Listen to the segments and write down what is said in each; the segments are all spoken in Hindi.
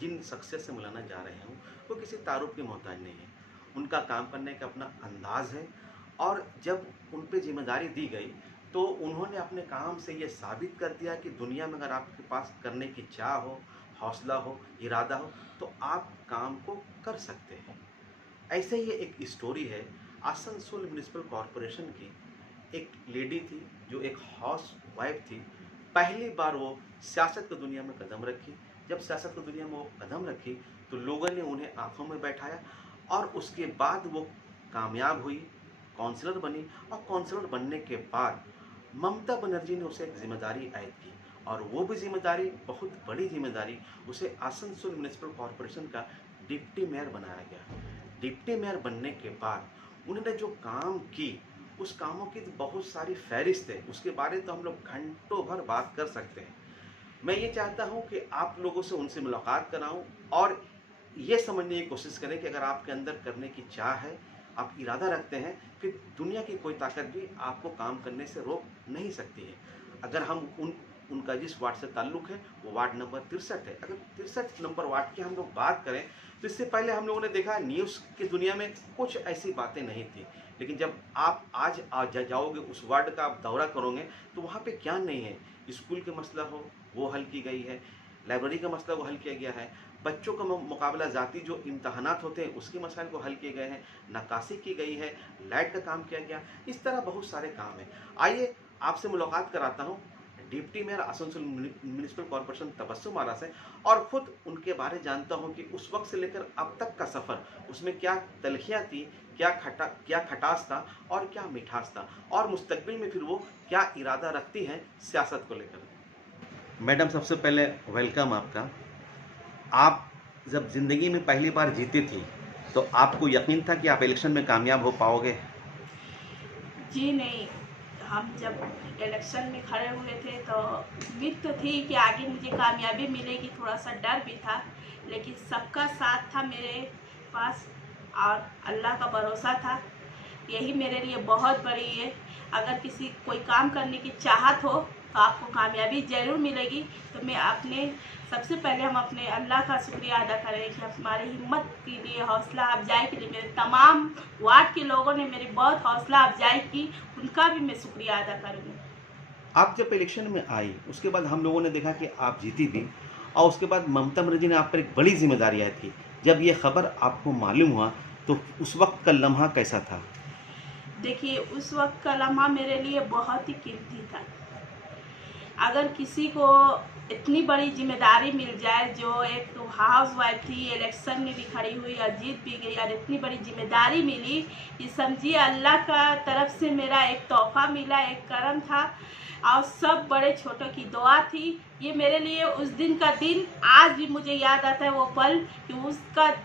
जिन शख्सियत से मिलाना जा रहे हूँ, वो किसी तारुफ के मोहताज नहीं है। उनका काम करने का अपना अंदाज़ है और जब उन पे ज़िम्मेदारी दी गई, तो उन्होंने अपने काम से ये साबित कर दिया कि दुनिया में अगर आपके पास करने की चाह हो, हौसला हो, इरादा हो, तो आप काम को कर सकते हैं। ऐसे ही एक स्टोरी है आसनसोल म्युनिसिपल कॉरपोरेशन की। एक लेडी थी जो एक हाउस वाइफ थी। पहली बार वो सियासत की दुनिया में कदम रखी। जब सियासत की दुनिया में वो कदम रखी तो लोगों ने उन्हें आंखों में बैठाया और उसके बाद वो कामयाब हुई, काउंसलर बनी और काउंसलर बनने के बाद ममता बनर्जी ने उसे एक जिम्मेदारी आयद की और वो भी जिम्मेदारी बहुत बड़ी जिम्मेदारी, उसे आसनसोल म्युनिसिपल कॉरपोरेशन का डिप्टी मेयर बनाया गया। डिप्टी मेयर बनने के बाद उन्होंने जो काम की, उस कामों की तो बहुत सारी फहरिस्त है, उसके बारे तो हम लोग घंटों भर बात कर सकते हैं। मैं ये चाहता हूँ कि आप लोगों से उनसे मुलाकात कराऊँ और ये समझने की कोशिश करें कि अगर आपके अंदर करने की चाह है, आप इरादा रखते हैं, फिर दुनिया की कोई ताकत भी आपको काम करने से रोक नहीं सकती है। अगर हम उनका जिस वार्ड से ताल्लुक़ है वो वार्ड नंबर 63 है। अगर 63 नंबर वार्ड की हम लोग बात करें तो इससे पहले हम लोगों ने देखा न्यूज़ की दुनिया में कुछ ऐसी बातें नहीं थी। लेकिन जब आप आज जाओगे उस वार्ड का आप दौरा करोगे तो वहाँ पे क्या नहीं है। स्कूल के मसला हो वो हल की गई है, लाइब्रेरी का मसला वो हल किया गया है, बच्चों का मुकाबला ज़ाती जो इम्तहानात होते हैं उसके मसाइल को हल किए गए हैं, नक्काशी की गई है, लाइट का काम किया गया, इस तरह बहुत सारे काम हैं। आइए आपसे मुलाकात कराता हूँ deputy mayor Asansol municipal corporation Tabassum Ara से और ख़ुद उनके बारे जानता हूँ कि उस वक्त से लेकर अब तक का सफ़र, उसमें क्या तलखियाँ थी, क्या खटास था और क्या मिठास था और मुस्तकबिल में फिर वो क्या इरादा रखती हैं सियासत को लेकर। मैडम, सबसे पहले वेलकम आपका। आप जब ज़िंदगी में पहली बार जीती थी तो आपको यकीन था कि आप इलेक्शन में कामयाब हो पाओगे? जी नहीं, हम जब इलेक्शन में खड़े हुए थे तो उम्मीद तो थी कि आगे मुझे कामयाबी मिलेगी, थोड़ा सा डर भी था, लेकिन सबका साथ था मेरे पास और अल्लाह का भरोसा था। यही मेरे लिए बहुत बड़ी है। अगर किसी कोई काम करने की चाहत हो तो आपको कामयाबी ज़रूर मिलेगी। तो मैं अपने सबसे पहले हम अपने अल्लाह का शुक्रिया अदा करें कि हमारी हिम्मत के लिए, हौसला अफजाई के लिए मेरे तमाम वार्ड के लोगों ने मेरी बहुत हौसला अफजाई की, उनका भी मैं शुक्रिया अदा करूँगी। आप जब इलेक्शन में आई उसके बाद हम लोगों ने देखा कि आप जीती भी और उसके बाद ममता बनर्जी ने आप पर एक बड़ी जिम्मेदारी आई थी। जब ये खबर आपको मालूम हुआ तो उस वक्त का लम्हा कैसा था? देखिए, उस वक्त का लम्हा मेरे लिए बहुत ही कीमती था। अगर किसी को इतनी बड़ी जिम्मेदारी मिल जाए, जो एक तो हाउस वाइफ थी, इलेक्शन में भी खड़ी हुई और जीत भी गई और इतनी बड़ी जिम्मेदारी मिली, ये समझिए अल्लाह का तरफ से मेरा एक तोहफा मिला, एक करम था और सब बड़े छोटों की दुआ थी। ये मेरे लिए उस दिन का दिन आज भी मुझे याद आता है, वो पल कि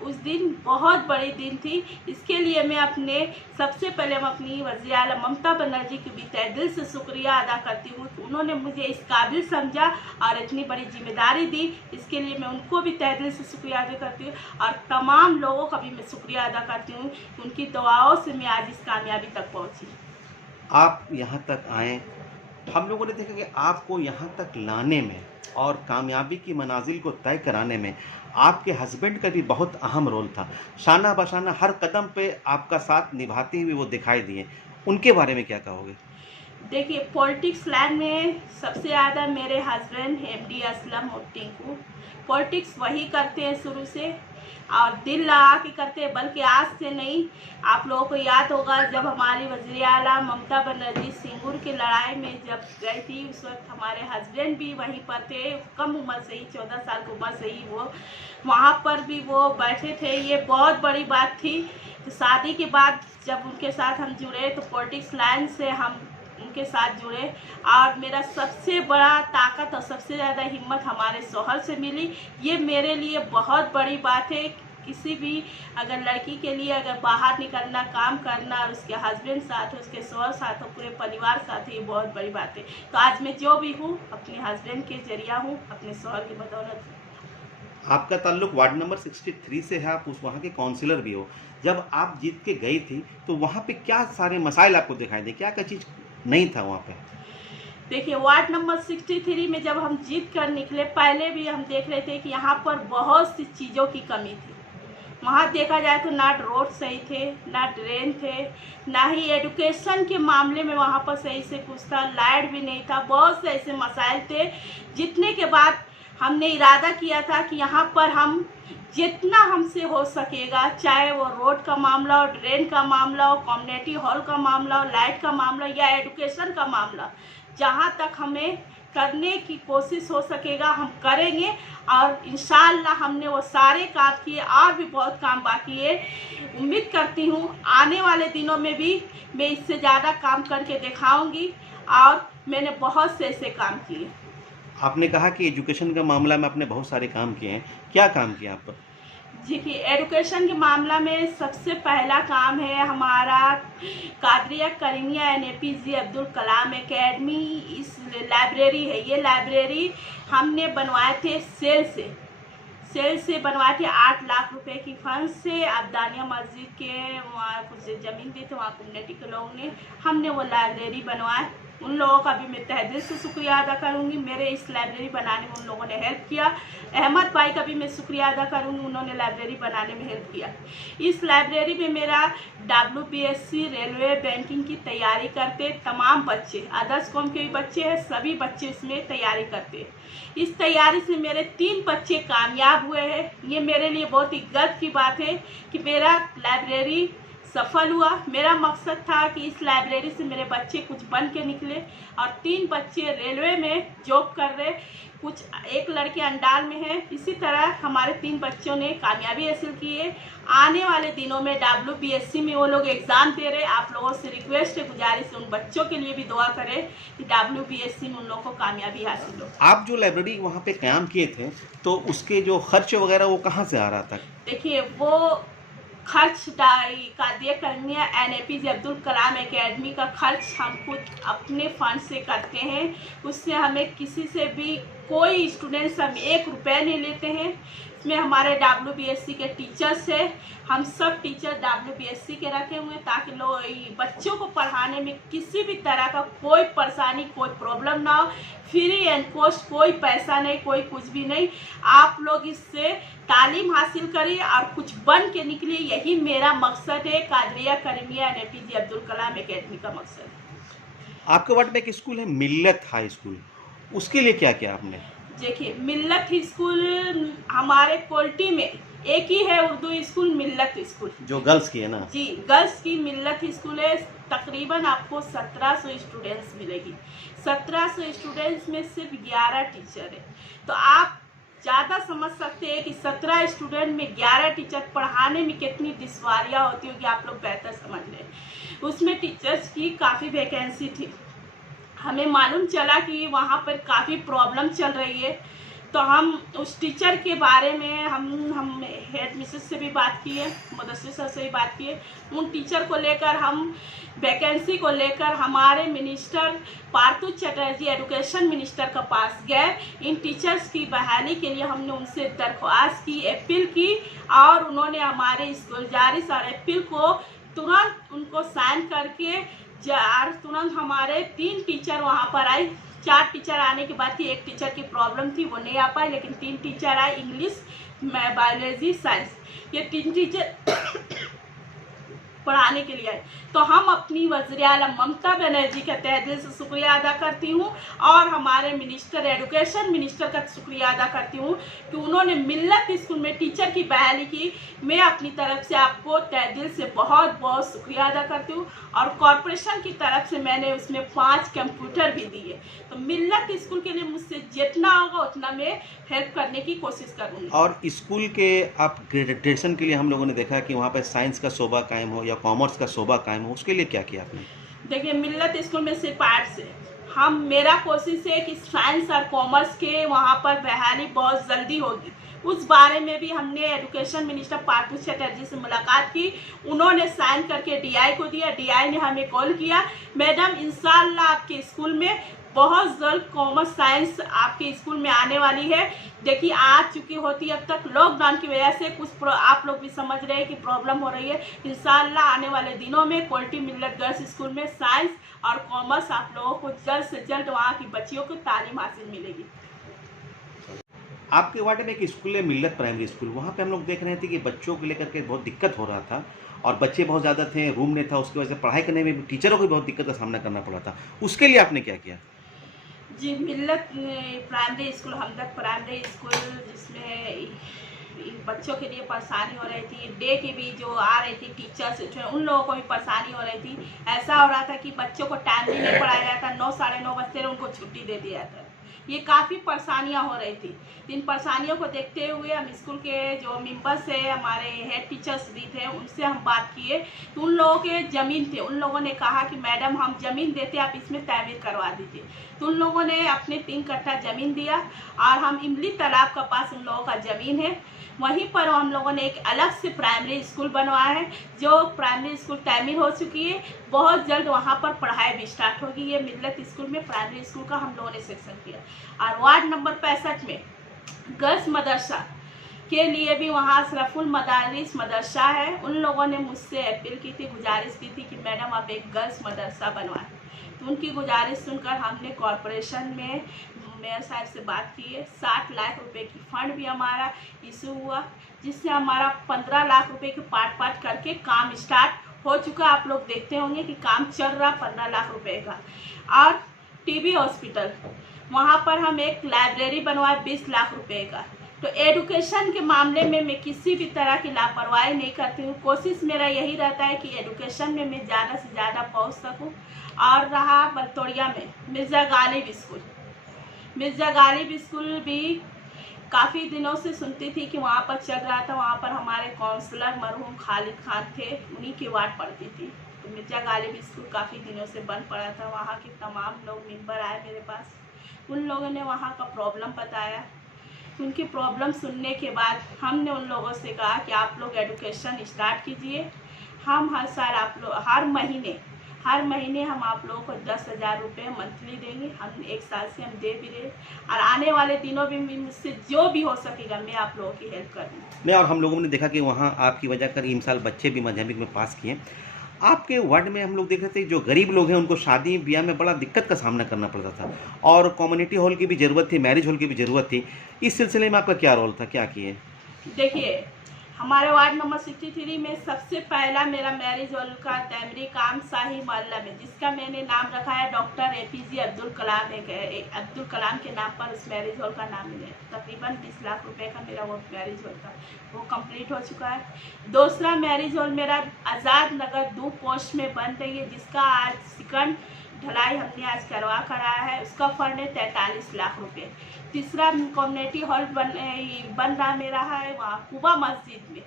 उस दिन बहुत बड़ी दिन थी। इसके लिए मैं सबसे पहले हम अपनी वज़ीर आला ममता बनर्जी की भी तहे दिल से शुक्रिया अदा करती हूँ कि उन्होंने मुझे इस काबिल समझा और इतनी बड़ी जिम्मेदारी दी। इसके लिए मैं उनको भी तहे दिल से शुक्रिया अदा करती हूँ और तमाम लोगों का भी मैं शुक्रिया अदा करती हूँ कि उनकी दुआओं से मैं आज इस कामयाबी तक पहुँची। आप यहाँ तक आए, हम लोगों ने देखा कि आपको यहाँ तक लाने में और कामयाबी की मनाजिल को तय कराने में आपके हस्बैंड का भी बहुत अहम रोल था। शाना बशाना हर कदम पे आपका साथ निभाते हुए वो दिखाई दिए। उनके बारे में क्या कहोगे? देखिए, पॉलिटिक्स लाइन में सबसे ज़्यादा मेरे हस्बैंड एमडी असलम और टिंकू पॉलिटिक्स वही करते हैं शुरू से और दिल लगा के करते हैं, बल्कि आज से नहीं। आप लोगों को याद होगा जब हमारी वज़ीर आला ममता बनर्जी सिंगूर की लड़ाई में जब गई थी, उस वक्त हमारे हस्बैंड भी वहीं पर थे, कम उम्र से ही 14 साल की उम्र से ही वो वहाँ पर भी वो बैठे थे। ये बहुत बड़ी बात थी। तो शादी के बाद जब उनके साथ हम जुड़े तो पॉलिटिक्स लाइन से हम उनके साथ जुड़े और मेरा सबसे बड़ा ताकत और सबसे ज़्यादा हिम्मत हमारे शौहर से मिली। ये मेरे लिए बहुत बड़ी बात है। किसी भी अगर लड़की के लिए अगर बाहर निकलना, काम करना और उसके हस्बैंड साथ हो, उसके शौहर साथ हो, पूरे परिवार साथ हो, ये बहुत बड़ी बात है। तो आज मैं जो भी हूँ अपने हस्बैंड के जरिया हूँ, अपने शौहर की बदौलत हूँ। आपका ताल्लुक वार्ड नंबर 63 से है, आप उस वहाँ के काउंसिलर भी हो। जब आप जीत के गई थी तो वहाँ पे क्या सारे मसाइल आपको दिखाई दे, क्या क्या चीज़ नहीं था वहाँ पे? देखिए, वार्ड नंबर 63 में जब हम जीत कर निकले, पहले भी हम देख रहे थे कि यहाँ पर बहुत सी चीज़ों की कमी थी। वहाँ देखा जाए तो ना रोड सही थे, ना ड्रेन थे, ना ही एजुकेशन के मामले में वहाँ पर सही से कुछ था, लाइट भी नहीं था, बहुत से ऐसे मसाइल थे। जीतने के बाद हमने इरादा किया था कि यहाँ पर हम जितना हमसे हो सकेगा, चाहे वो रोड का मामला हो, ड्रेन का मामला हो, कम्युनिटी हॉल का मामला हो, लाइट का मामला या एजुकेशन का मामला, जहाँ तक हमें करने की कोशिश हो सकेगा हम करेंगे। और इंशाअल्लाह हमने वो सारे काम किए, और भी बहुत काम बाकी है। उम्मीद करती हूँ आने वाले दिनों में भी मैं इससे ज़्यादा काम करके दिखाऊंगी, और मैंने बहुत से ऐसे काम किए। आपने कहा कि एजुकेशन का मामला में आपने बहुत सारे काम किए हैं, क्या काम किया आप? जी कि एजुकेशन के मामला में सबसे पहला काम है हमारा कादरिया करीमिया APJ अब्दुल कलाम एकेडमी। इस लाइब्रेरी है, ये लाइब्रेरी हमने बनवाए थे सेल से बनवाए थे 8 लाख रुपए की फंड से। अब्दानिया मस्जिद के वहाँ कुछ ज़मीन दी थी, वहाँ कम्युनिटी के लोगों ने, हमने वो लाइब्रेरी बनवाए। उन लोगों का भी मैं तहे दिल से शुक्रिया अदा करूँगी, मेरे इस लाइब्रेरी बनाने में उन लोगों ने हेल्प किया। अहमद भाई का भी मैं शुक्रिया अदा करूँगी, उन्होंने लाइब्रेरी बनाने में हेल्प किया। इस लाइब्रेरी में मेरा WBSC रेलवे बैंकिंग की तैयारी करते तमाम बच्चे, आदर्श कौम के भी बच्चे हैं, सभी बच्चे इसमें तैयारी करते। इस तैयारी से मेरे 3 बच्चे कामयाब हुए हैं। ये मेरे लिए बहुत ही गर्व की बात है कि मेरा लाइब्रेरी सफल हुआ। मेरा मकसद था कि इस लाइब्रेरी से मेरे बच्चे कुछ बन के निकले, और 3 बच्चे रेलवे में जॉब कर रहे, कुछ एक लड़के अंडाल में है। इसी तरह हमारे 3 बच्चों ने कामयाबी हासिल की है। आने वाले दिनों में WBSC में वो लोग एग्ज़ाम दे रहे। आप लोगों से रिक्वेस्ट है, गुजारिश है, उन बच्चों के लिए भी दुआ करें कि WBSC में उन लोगों को कामयाबी हासिल हो। आप जो लाइब्रेरी वहाँ पे कायम किए थे, तो उसके जो खर्च वगैरह वो कहाँ से आ रहा था? देखिए, वो खर्च कादरिया करीमिया APJ अब्दुल कलाम एकेडमी का खर्च हम खुद अपने फंड से करते हैं। उससे हमें किसी से भी कोई स्टूडेंट से हम 1 रुपया नहीं लेते हैं। इसमें हमारे WBSC के टीचर्स हैं, हम सब टीचर WBSC के रखे हुए हैं, ताकि लोग बच्चों को पढ़ाने में किसी भी तरह का कोई परेशानी, कोई प्रॉब्लम ना हो। फ्री एंड कॉस्ट, कोई पैसा नहीं, कोई कुछ भी नहीं। आप लोग इससे तालीम हासिल करिए और कुछ बन के निकलिए, यही मेरा मकसद है। कादरिया करीमिया APJ अब्दुल कलाम एकेडमी का मकसद है। आपके वार्ड में एक स्कूल है मिल्लत हाई स्कूल, उसके लिए क्या किया आपने? देखिए, मिल्लत स्कूल हमारे कोल्टी में एक ही है, उर्दू स्कूल मिल्लत स्कूल, जो गर्ल्स की है ना? जी, गर्ल्स की मिल्लत स्कूल है। तकरीबन आपको 1700 स्टूडेंट्स मिलेगी। 1700 स्टूडेंट्स में सिर्फ 11 टीचर है, तो आप ज़्यादा समझ सकते हैं कि 17 स्टूडेंट में 11 टीचर पढ़ाने में कितनी दुश्वारियाँ होती होगी, आप लोग बेहतर समझ लें। उसमें टीचर्स की काफ़ी वैकेंसी थी। हमें मालूम चला कि वहाँ पर काफ़ी प्रॉब्लम चल रही है, तो हम उस टीचर के बारे में हम हेड मिसेस से भी बात किए, मुदस्सिर सर से भी बात किए। उन टीचर को लेकर हम वैकेंसी को लेकर हमारे minister Parthu Chatterjee education minister के पास गए। इन टीचर्स की बहाली के लिए हमने उनसे दरख्वास्त की, अपील की, और उन्होंने हमारे इस गुजारिश और अपील को तुरंत उनको साइन करके तुरंत हमारे 3 टीचर वहाँ पर आए। 4 टीचर आने के बाद ही एक टीचर की प्रॉब्लम थी, वो नहीं आ पाए, लेकिन 3 टीचर आए, इंग्लिश, बायोलॉजी, साइंस। ये 3 टीचर पढ़ाने के लिए आए। तो हम अपनी वज़ीर आलम ममता बनर्जी का तहे दिल से शुक्रिया अदा करती हूँ, और हमारे मिनिस्टर एजुकेशन मिनिस्टर का शुक्रिया अदा करती हूँ कि उन्होंने मिल्लत स्कूल में टीचर की बहाली की। मैं अपनी तरफ से आपको तहे दिल से बहुत बहुत शुक्रिया अदा करती हूँ, और कॉरपोरेशन की तरफ से मैंने उसमें 5 कंप्यूटर भी दिए। तो मिल्लत स्कूल के लिए मुझसे जितना होगा उतना मैं हेल्प करने की कोशिश करूँगी। और स्कूल के आप ग्रेजुएशन के लिए हम लोगों ने देखा कि वहाँ पर साइंस का शोबा कायम हो या कॉमर्स का शोबा कायम हो, उसके लिए क्या किया आपने? देखिए, मिल्लत स्कूल में सिर्फ आर्ट्स है। मेरा कोशिश है कि साइंस और कॉमर्स के वहाँ पर बहाली बहुत जल्दी होगी। उस बारे में भी हमने एजुकेशन मिनिस्टर पार्थू चटर्जी से मुलाकात की, उन्होंने साइन करके DI को दिया। DI ने हमें कॉल किया, मैडम इंशाअल्लाह आपके स्कूल में बहुत जल्द कॉमर्स साइंस आपके स्कूल में आने वाली है। देखिए आ चुकी होती अब तक, लॉकडाउन की वजह से कुछ आप लोग भी समझ रहे हैं कि प्रॉब्लम हो रही है। इंशाल्लाह आने वाले दिनों में क्वालिटी मिल्लत गर्ल्स स्कूल में साइंस और कॉमर्स आप लोगों को जल्द से जल्द वहाँ की बच्चियों को तालीम हासिल मिलेगी। आपके वार्ड में एक स्कूल है मिल्लत प्राइमरी स्कूल, वहाँ पे हम लोग देख रहे थे कि बच्चों को लेकर के बहुत दिक्कत हो रहा था और बच्चे बहुत ज़्यादा थे, रूम नहीं था, उसकी वजह से पढ़ाई करने में भी टीचरों को भी बहुत दिक्कत का सामना करना पड़ा था। उसके लिए आपने क्या किया? जी, मिल्लत प्राइमरी स्कूल, हमदर्द प्राइमरी स्कूल, जिसमें बच्चों के लिए परेशानी हो रही थी, डे की भी जो आ रही थी टीचर्स, उन लोगों को भी परेशानी हो रही थी। ऐसा हो रहा था कि बच्चों को टाइम भी नहीं पढ़ाया जाता, 9 साढ़े 9 बजते उनको छुट्टी दे दिया जाता। ये काफ़ी परेशानियां हो रही थी। इन परेशानियों को देखते हुए हम स्कूल के जो मेंबर्स है, हमारे हेड टीचर्स भी थे, उनसे हम बात किए। तो उन लोगों के ज़मीन थे, उन लोगों ने कहा कि मैडम हम ज़मीन देते, आप इसमें तामीर करवा दीजिए। तो उन लोगों ने अपने 3 कट्ठा ज़मीन दिया और हम इमली तालाब का पास उन लोगों का ज़मीन है, वहीं पर हम लोगों ने एक अलग से प्राइमरी स्कूल बनवाया है। जो प्राइमरी स्कूल तामीर हो चुकी है, बहुत जल्द वहाँ पर पढ़ाई भी स्टार्ट होगी। ये मिल्लत स्कूल में प्राइमरी स्कूल का हम लोगों ने सेक्शन किया। और वार्ड नंबर 65 में गर्ल्स मदरसा के लिए भी वहाँ अशरफुल मदारिस मदरसा है। उन लोगों ने मुझसे अपील की थी, गुजारिश की थी कि मैडम आप एक गर्ल्स मदरसा बनवाएं। तो उनकी गुजारिश सुनकर हमने कॉरपोरेशन में मेयर साहब से बात की है। 60 लाख रुपए की फंड भी हमारा इशू हुआ, जिससे हमारा 15 लाख रुपए के पार्ट करके काम स्टार्ट हो चुका। आप लोग देखते होंगे कि काम चल रहा 15 लाख रुपए का। और टीबी हॉस्पिटल, वहाँ पर हम एक लाइब्रेरी बनवाए 20 लाख रुपए का। तो एडुकेशन के मामले में मैं किसी भी तरह की लापरवाही नहीं करती हूँ। कोशिश मेरा यही रहता है कि एडुकेशन में मैं ज़्यादा से ज़्यादा पहुँच सकूँ। और रहा बलतोड़िया में मिर्ज़ा गालिब स्कूल, मिर्ज़ा गालिब स्कूल भी काफ़ी दिनों से सुनती थी कि वहाँ पर चल रहा था। वहाँ पर हमारे काउंसलर मरहूम खालिद खान थे, उन्हीं की वार्ड पड़ती थी। तो मिर्ज़ा गालिब स्कूल काफ़ी दिनों से बंद पड़ा था। वहाँ के तमाम लोग मेंबर आए मेरे पास, उन लोगों ने वहाँ का प्रॉब्लम बताया। उनकी प्रॉब्लम सुनने के बाद हमने उन लोगों से कहा कि आप लोग एडुकेशन स्टार्ट कीजिए। हम हर साल आप लोग हर महीने हम आप लोगों को 10,000 रुपये मंथली देंगे। हम 1 साल से हम दे भी रहे, और आने वाले दिनों में मुझसे जो भी हो सकेगा मैं आप लोगों की हेल्प करूँगी। नहीं, और हम लोगों ने देखा कि वहाँ आपकी वजह कर इन साल बच्चे भी माध्यमिक में पास किए। आपके वार्ड में हम लोग देख रहे थे जो गरीब लोग हैं उनको शादी ब्याह में बड़ा दिक्कत का सामना करना पड़ता था, और कम्युनिटी हॉल की भी ज़रूरत थी, मैरिज हॉल की भी ज़रूरत थी। इस सिलसिले में आपका क्या रोल था, क्या किए? देखिए, हमारे वार्ड नंबर 63 में सबसे पहला मेरा मैरिज हॉल का तैमरी काम शाही मोहल्ला में, जिसका मैंने नाम रखा है डॉक्टर APJ अब्दुल कलाम, अब्दुल कलाम के नाम पर उस मैरिज हॉल का नाम है। तकरीबन 20 लाख रुपए का मेरा वो मैरिज हॉल था, वो कंप्लीट हो चुका है। दूसरा मैरिज हॉल मेरा आज़ाद नगर 2 पोस्ट में बन रही है, जिसका आज सेकंड ढलाई हमने आज करवा कराया है। उसका फंड है 43 लाख रुपए। तीसरा कम्युनिटी हॉल बन रहा मेरा है वहाँ कुबा मस्जिद में,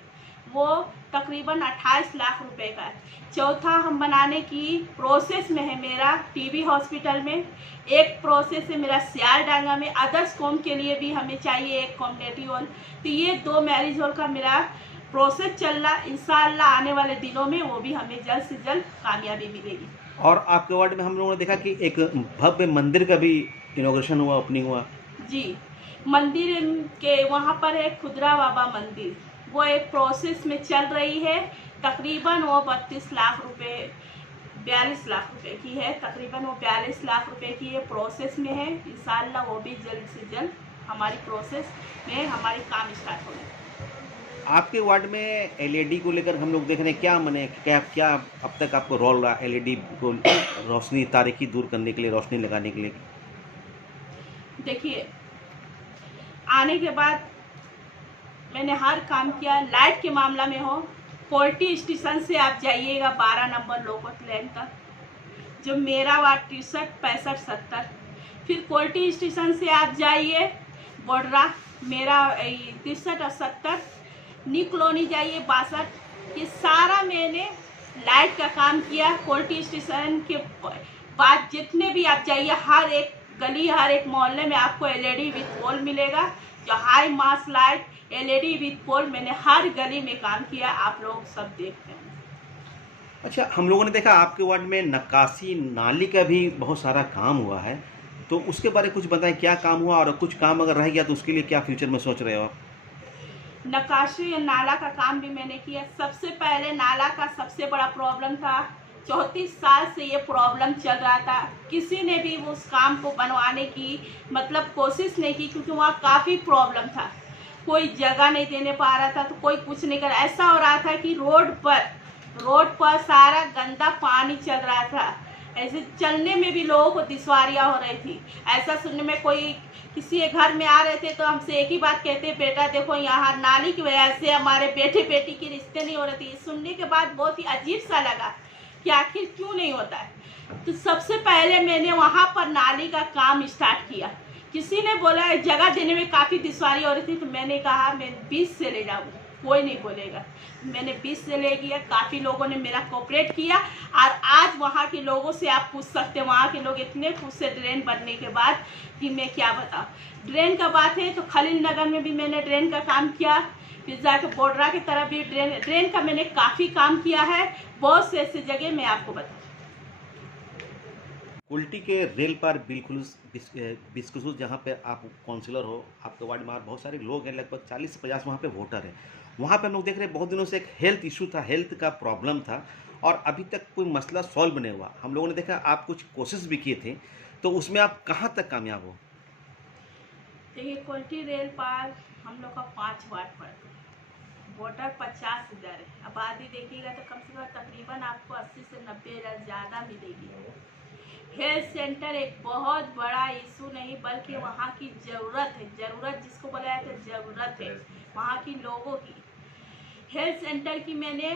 वो तकरीबन 28 लाख रुपए का है। चौथा हम बनाने की प्रोसेस में है मेरा टीबी हॉस्पिटल में, एक प्रोसेस है मेरा सियालडांगा में। अदर्स कॉम के लिए भी हमें चाहिए एक कम्युनिटी हॉल। तो ये 2 मैरिज हॉल का मेरा प्रोसेस चल रहा। इंशाअल्लाह आने वाले दिनों में वो भी हमें जल्द से जल्द कामयाबी मिलेगी। और आपके वार्ड में हम लोगों ने देखा कि एक भव्य मंदिर का भी इनॉग्रेशन हुआ, ओपनिंग हुआ। जी, मंदिर के वहाँ पर है खुदरा बाबा मंदिर, वो एक प्रोसेस में चल रही है। तकरीबन वो 32 लाख रुपए 42 लाख रुपए की है। तकरीबन वो 42 लाख रुपए की है, प्रोसेस में है। इंशाअल्लाह वो भी जल्द से जल्द हमारी प्रोसेस में हमारी काम स्टार्ट होगा। आपके वार्ड में LED को लेकर हम लोग देख रहे हैं, क्या मने क्या अब तक आपको रोल रहा LED को रोशनी तारीकी दूर करने के लिए, रोशनी लगाने के लिए? देखिए, आने के बाद मैंने हर काम किया। लाइट के मामला में हो, कोर्टी स्टेशन से आप जाइएगा 12 नंबर लोकल लाइन तक, जो मेरा वार्ड 63, 65, 70। फिर कोर्टी स्टेशन से आप जाइए बोडरा, मेरा 63 और 70। न्यू कॉलोनी जाइए 62। ये सारा मैंने लाइट का काम किया। कोर्टी स्टेशन के बाद जितने भी आप जाइए, हर एक गली, हर एक मोहल्ले में आपको LED विथ पोल मिलेगा, जो high mast light LED with pole मैंने हर गली में काम किया। आप लोग सब देखते हैं। अच्छा, हम लोगों ने देखा आपके वार्ड में नक्काशी नाली का भी बहुत सारा काम हुआ है, तो तो उसके बारे में कुछ बताएं, क्या काम हुआ और कुछ काम अगर रह गया तो उसके लिए क्या फ्यूचर में सोच रहे हो आप? नक्काशी या नाला का काम भी मैंने किया। सबसे पहले नाला का सबसे बड़ा प्रॉब्लम था, 34 साल से ये प्रॉब्लम चल रहा था। किसी ने भी उस काम को बनवाने की मतलब कोशिश नहीं की, क्योंकि वहाँ काफ़ी प्रॉब्लम था। कोई जगह नहीं देने पा रहा था, तो कोई कुछ नहीं कर। ऐसा हो रहा था कि रोड पर सारा गंदा पानी चल रहा था। ऐसे चलने में भी लोगों को दुश्वारियाँ हो रही थी। ऐसा सुनने में, कोई किसी के घर में आ रहे थे तो हमसे एक ही बात कहते, बेटा देखो यहाँ नाली की वजह से हमारे बेटे बेटी की रिश्ते नहीं हो रहे थे। सुनने के बाद बहुत ही अजीब सा लगा कि आखिर क्यों नहीं होता है। तो सबसे पहले मैंने वहाँ पर नाली का काम स्टार्ट किया। किसी ने बोला जगह देने में काफ़ी दुश्वारी हो रही थी, तो मैंने कहा मैं 20 से ले जाऊँगा, कोई नहीं बोलेगा। मैंने 20 से ले गया। काफ़ी लोगों ने मेरा कोऑपरेट किया और आज वहाँ के लोगों से आप पूछ सकते हैं, वहाँ के लोग इतने खुश से ड्रेन बनने के बाद कि मैं क्या बताऊँ। ड्रेन का बात है तो खलील नगर में भी मैंने ड्रेन का काम किया, फिर जाके बोडरा की तरफ भी ड्रेन का मैंने काफ़ी काम किया है। बहुत से ऐसे जगह मैं आपको बताऊँ। कुल्टी के रेल पर बिल्कुल जहाँ पे आप काउंसिलर हो, आपके वार्ड में बहुत सारे लोग हैं, लगभग 40 से 50 वहाँ पे वोटर हैं। वहाँ पे हम लोग देख रहे हैं बहुत दिनों से एक हेल्थ इशू था, हेल्थ का प्रॉब्लम था और अभी तक कोई मसला सॉल्व नहीं हुआ। हम लोगों ने देखा आप कुछ कोशिश भी किए थे, तो उसमें आप कहाँ तक कामयाब हो? देखिए, कुल्टी रेल पार हम लोग का 5 वार्ड पड़ता है, वोटर 50,000 है। आबादी देखिएगा तो कम से कम तकरीबन आपको 80 से 90,000 ज़्यादा मिलेगी। हेल्थ सेंटर एक बहुत बड़ा इशू नहीं, बल्कि वहाँ की ज़रूरत है। ज़रूरत जिसको बोला जाता है, ज़रूरत है वहाँ की लोगों की। हेल्थ सेंटर की मैंने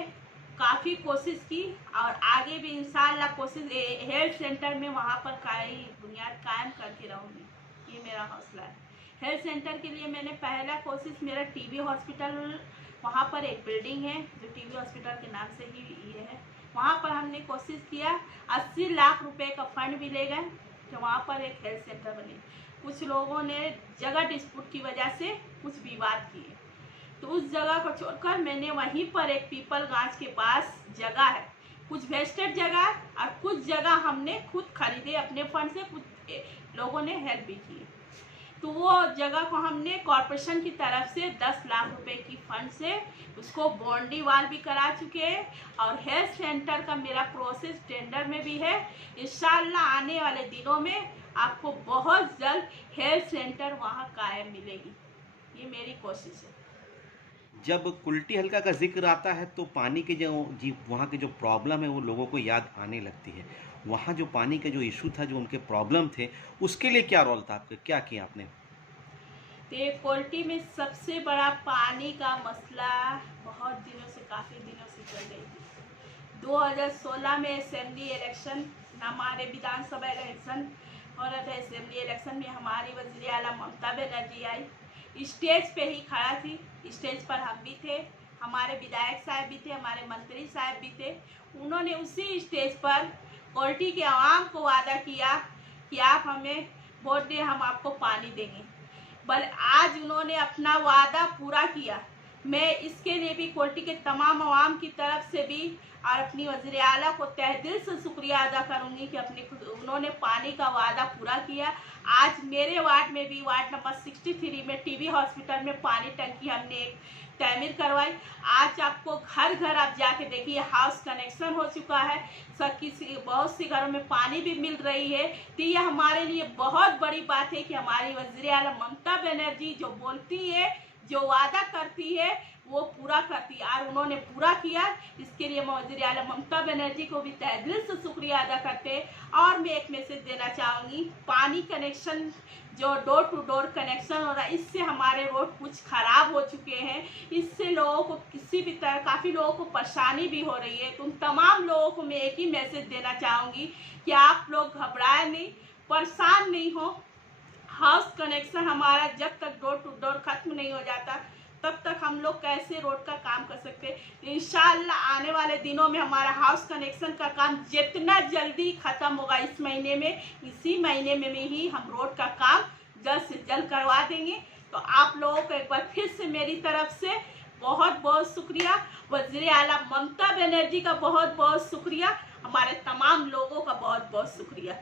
काफ़ी कोशिश की और आगे भी इंशाल्लाह कोशिश हेल्थ सेंटर में वहाँ पर बुनियाद कायम करके रहूँगी, ये मेरा हौसला है। हेल्थ सेंटर के लिए मैंने पहला कोशिश, मेरा टीबी हॉस्पिटल, वहाँ पर एक बिल्डिंग है जो टीबी हॉस्पिटल के नाम से ही ये है, वहाँ पर हमने कोशिश किया। 80 लाख रुपए का फंड भी ले गए कि वहाँ पर एक हेल्थ सेंटर बने। कुछ लोगों ने जगह डिस्प्यूट की वजह से कुछ विवाद किए, तो उस जगह को छोड़कर मैंने वहीं पर एक पीपलगंज के पास जगह है, कुछ वेस्टेड जगह और कुछ जगह हमने खुद खरीदे अपने फंड से, कुछ लोगों ने हेल्प भी की। तो वो जगह को हमने कॉरपोरेशन की तरफ से 10 लाख रुपए की फंड से उसको बाउंड्री वाल भी करा चुके हैं और हेल्थ सेंटर का मेरा प्रोसेस टेंडर में भी है। इंशाल्लाह आने वाले दिनों में आपको बहुत जल्द हेल्थ सेंटर वहाँ कायम मिलेगी, ये मेरी कोशिश है। जब कुल्टी हल्का का जिक्र आता है तो पानी के वहाँ के जो प्रॉब्लम है वो लोगों को याद आने लगती है। वहाँ जो पानी का जो इशू था, जो उनके प्रॉब्लम थे, उसके लिए क्या रोल था आपके, क्या किया आपने? तो कुल्टी में सबसे बड़ा पानी का मसला बहुत दिनों से, काफ़ी दिनों से चल रही थी। 2016 में असेंबली इलेक्शन, हमारे विधानसभा इलेक्शन हो रहा था। असेंबली इलेक्शन में हमारी वज़ीर आला ममता बनर्जी आई, स्टेज पे ही खड़ा थी। स्टेज पर हम भी थे, हमारे विधायक साहब भी थे, हमारे मंत्री साहब भी थे। उन्होंने उसी स्टेज पर कुल्टी के आवाम को वादा किया कि आप हमें वोट दें, हम आपको पानी देंगे। बल आज उन्होंने अपना वादा पूरा किया। मैं इसके लिए भी कुल्टी के तमाम आवाम की तरफ से भी और अपनी वज़ीर आला को तहे दिल से शुक्रिया अदा करूंगी कि उन्होंने पानी का वादा पूरा किया। आज मेरे वार्ड में भी, वार्ड नंबर 63 में टीबी हॉस्पिटल में पानी टंकी हमने एक तामीर करवाई। आज आपको घर घर आप जाके देखिए, हाउस कनेक्शन हो चुका है, बहुत से घरों में पानी भी मिल रही है। तो ये हमारे लिए बहुत बड़ी बात है कि हमारी वज़ीर आला ममता बनर्जी जो बोलती है, जो वादा करती है, वो पूरा करती है और उन्होंने पूरा किया। इसके लिए मैं वज़ीर आला ममता बनर्जी को भी तहे दिल से शुक्रिया अदा करते हैं। और मैं एक मैसेज देना चाहूँगी, पानी कनेक्शन जो डोर टू डोर कनेक्शन हो रहा है, इससे हमारे रोड कुछ ख़राब हो चुके हैं। इससे लोगों को किसी भी तरह, काफ़ी लोगों को परेशानी भी हो रही है। तो उन तमाम लोगों को मैं एक ही मैसेज देना चाहूँगी कि आप लोग घबराए नहीं, परेशान नहीं हो। हाउस कनेक्शन हमारा जब तक डोर टू डोर ख़त्म नहीं हो जाता, तब तक हम लोग कैसे रोड का काम कर सकते हैं। इंशाल्लाह आने वाले दिनों में हमारा हाउस कनेक्शन का काम जितना जल्दी ख़त्म होगा इस महीने में, इसी महीने में ही हम रोड का काम जल्द से जल्द करवा देंगे। तो आप लोगों को एक बार फिर से मेरी तरफ से बहुत बहुत शुक्रिया। वज़ीर आला ममता बनर्जी का बहुत बहुत शुक्रिया। हमारे तमाम लोगों का बहुत बहुत शुक्रिया।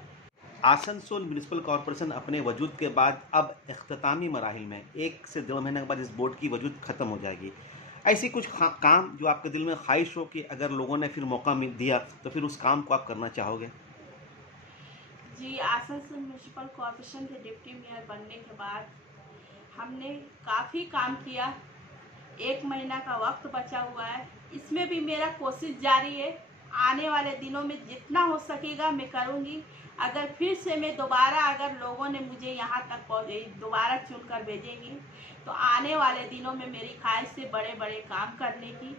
आसनसोल म्यूनिसिपल कॉरपोरेशन अपने वजूद के बाद अब इख्तितामी मराहिल में 1 से 1.5 महीने के बाद इस बोर्ड की वजूद ख़त्म हो जाएगी। ऐसी कुछ काम जो आपके दिल में ख्वाहिश हो कि अगर लोगों ने फिर मौका दिया तो फिर उस काम को आप करना चाहोगे? जी, आसनसोल म्यूनिसिपल कॉरपोरेशन के डिप्टी मेयर बनने के बाद हमने काफ़ी काम किया। 1 महीना का वक्त बचा हुआ है, इसमें भी मेरा कोशिश जारी है। आने वाले दिनों में जितना हो सकेगा मैं करूँगी। अगर फिर से मैं दोबारा अगर लोगों ने मुझे यहाँ तक दोबारा चुनकर भेजेंगे तो आने वाले दिनों में मेरी ख्वाहिश से बड़े बड़े काम करने की।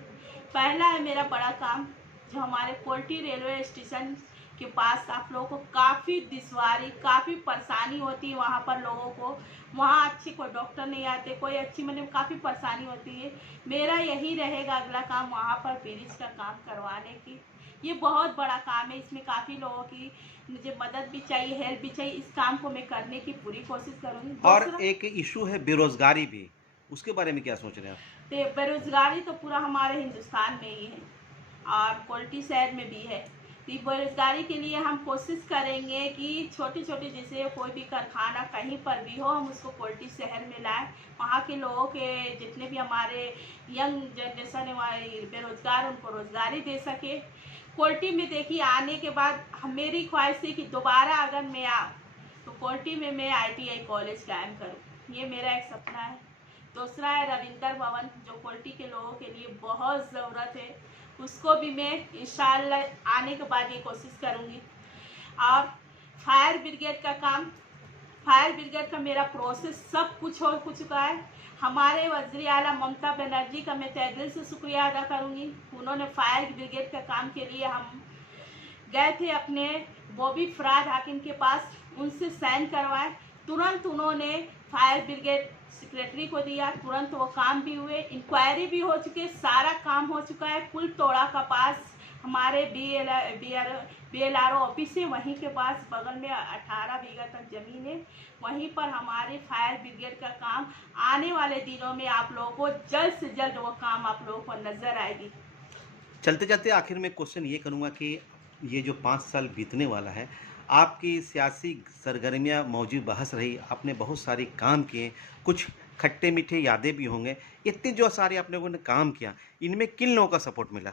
पहला है मेरा बड़ा काम जो हमारे कोल्टी रेलवे स्टेशन के पास आप लोगों को काफ़ी दुश्वारी, काफ़ी परेशानी होती है। वहाँ पर लोगों को वहाँ अच्छे कोई डॉक्टर नहीं आते, कोई अच्छी मतलब काफ़ी परेशानी होती है। मेरा यही रहेगा अगला काम वहाँ पर ब्रिज का काम करवाने की। ये बहुत बड़ा काम है, इसमें काफ़ी लोगों की मुझे मदद भी चाहिए, हेल्प भी चाहिए। इस काम को मैं करने की पूरी कोशिश करूँगी। और एक इशू है बेरोजगारी भी, उसके बारे में क्या सोच रहे हैं आप? तो बेरोजगारी तो पूरा हमारे हिंदुस्तान में ही है और कोल्टी शहर में भी है। बेरोजगारी के लिए हम कोशिश करेंगे कि छोटी छोटी जैसे कोई भी कारखाना कहीं पर भी हो हम उसको कोल्टी शहर में लाएं। वहाँ के लोगों के जितने भी हमारे यंग जनरेशन है बेरोजगार उनको रोजगारी दे सके। कोल्टी में देखिए आने के बाद मेरी ख्वाहिश है कि दोबारा अगर मैं आऊँ तो कोल्टी में मैं ITI कॉलेज कायम करूँ, ये मेरा एक सपना है। दूसरा है रविंदर भवन जो कोल्टी के लोगों के लिए बहुत ज़रूरत है, उसको भी मैं इंशाअल्लाह आने के बाद ये कोशिश करूँगी। और फायर ब्रिगेड का काम, फायर ब्रिगेड का मेरा प्रोसेस सब कुछ हो चुका है। हमारे वज़ीर आला ममता बनर्जी का मैं तहे दिल से शुक्रिया अदा करूँगी। उन्होंने फायर ब्रिगेड का काम के लिए हम गए थे अपने बॉबी फराद हाकिम के पास, उनसे साइन करवाए। तुरंत उन्होंने फायर ब्रिगेड सेक्रेटरी को दिया, तुरंत वो काम भी हुए, इंक्वायरी भी हो चुकी है, सारा काम हो चुका है। कुल तोड़ा का पास हमारे BLRO ऑफिस है, वहीं के पास बगल में 18 बीघा तक ज़मीन है। वहीं पर हमारे फायर ब्रिगेड का काम आने वाले दिनों में आप लोगों को जल्द से जल्द वो काम आप लोगों को नज़र आएगी। चलते चलते आखिर में क्वेश्चन ये करूँगा कि ये जो 5 साल बीतने वाला है, आपकी सियासी सरगर्मियाँ मौजूद बहस रही, आपने बहुत सारे काम किए, कुछ खट्टे मीठे यादें भी होंगे। इतने जो सारे आप लोगों ने काम किया, इनमें किन लोगों का सपोर्ट मिला?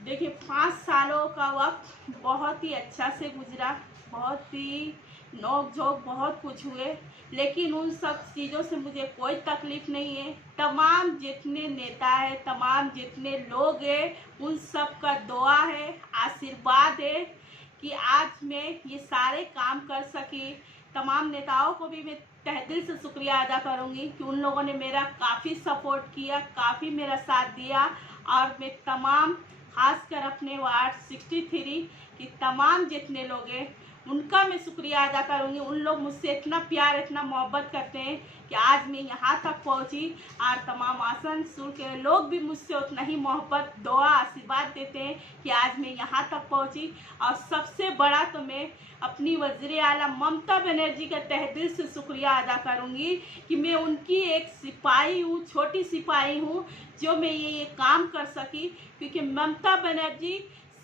देखिए 5 सालों का वक्त बहुत ही अच्छा से गुजरा, बहुत ही नोक झोंक बहुत कुछ हुए, लेकिन उन सब चीज़ों से मुझे कोई तकलीफ़ नहीं है। तमाम जितने नेता है, तमाम जितने लोग हैं, उन सब का दुआ है, आशीर्वाद है कि आज मैं ये सारे काम कर सकी। तमाम नेताओं को भी मैं तहे दिल से शुक्रिया अदा करूँगी कि उन लोगों ने मेरा काफ़ी सपोर्ट किया, काफ़ी मेरा साथ दिया। और मैं तमाम खासकर अपने वार्ड 63 की तमाम जितने लोग हैं उनका मैं शुक्रिया अदा करूँगी। उन लोग मुझसे इतना प्यार इतना मोहब्बत करते हैं कि आज मैं यहाँ तक पहुँची। और तमाम आसनसोल के लोग भी मुझसे उतना ही मोहब्बत दुआ आशीर्वाद देते हैं कि आज मैं यहाँ तक पहुँची। और सबसे बड़ा तो मैं अपनी वज़ीर आला ममता बनर्जी का तहे दिल से शुक्रिया अदा करूँगी कि मैं उनकी एक सिपाही हूँ, छोटी सिपाही हूँ, जो मैं ये काम कर सकी। क्योंकि ममता बनर्जी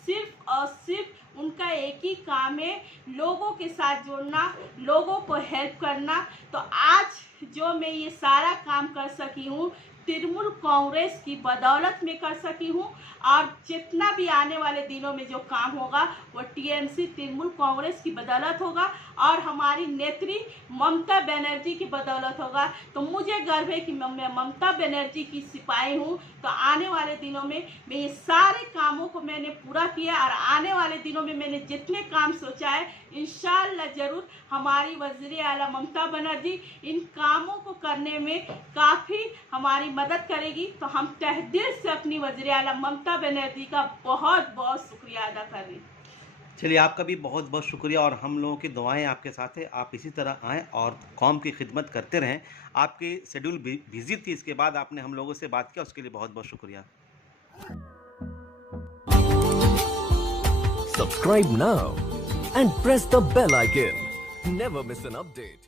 सिर्फ और सिर्फ उनका एक ही काम है, लोगों के साथ जुड़ना, लोगों को हेल्प करना। तो आज जो मैं ये सारा काम कर सकी हूँ तृणमूल कांग्रेस की बदौलत में कर सकी हूँ। और जितना भी आने वाले दिनों में जो काम होगा वो TMC तृणमूल कांग्रेस की बदौलत होगा और हमारी नेत्री ममता बनर्जी की बदौलत होगा। तो मुझे गर्व है कि मैं ममता बनर्जी की सिपाही हूँ। तो आने वाले दिनों में मैं ये सारे कामों को मैंने पूरा किया और आने वाले दिनों में मैंने जितने काम सोचा है इंशाअल्लाह ज़रूर हमारी वज़ीर आला ममता बनर्जी इन कामों को करने में काफ़ी हमारी मदद करेगी। तो हम तहे दिल से अपनी वज़ीर आला ममता बनर्जी का बहुत बहुत शुक्रिया अदा कर रही हूँ। चलिए, आपका भी बहुत बहुत शुक्रिया और हम लोगों की दुआएं आपके साथ है। आप इसी तरह आएँ और कौम की खिदमत करते रहें। आपकी शेड्यूल बिजी थी, इसके बाद आपने हम लोगों से बात किया, उसके लिए बहुत बहुत शुक्रिया। Subscribe now and press the bell icon. Never miss an update.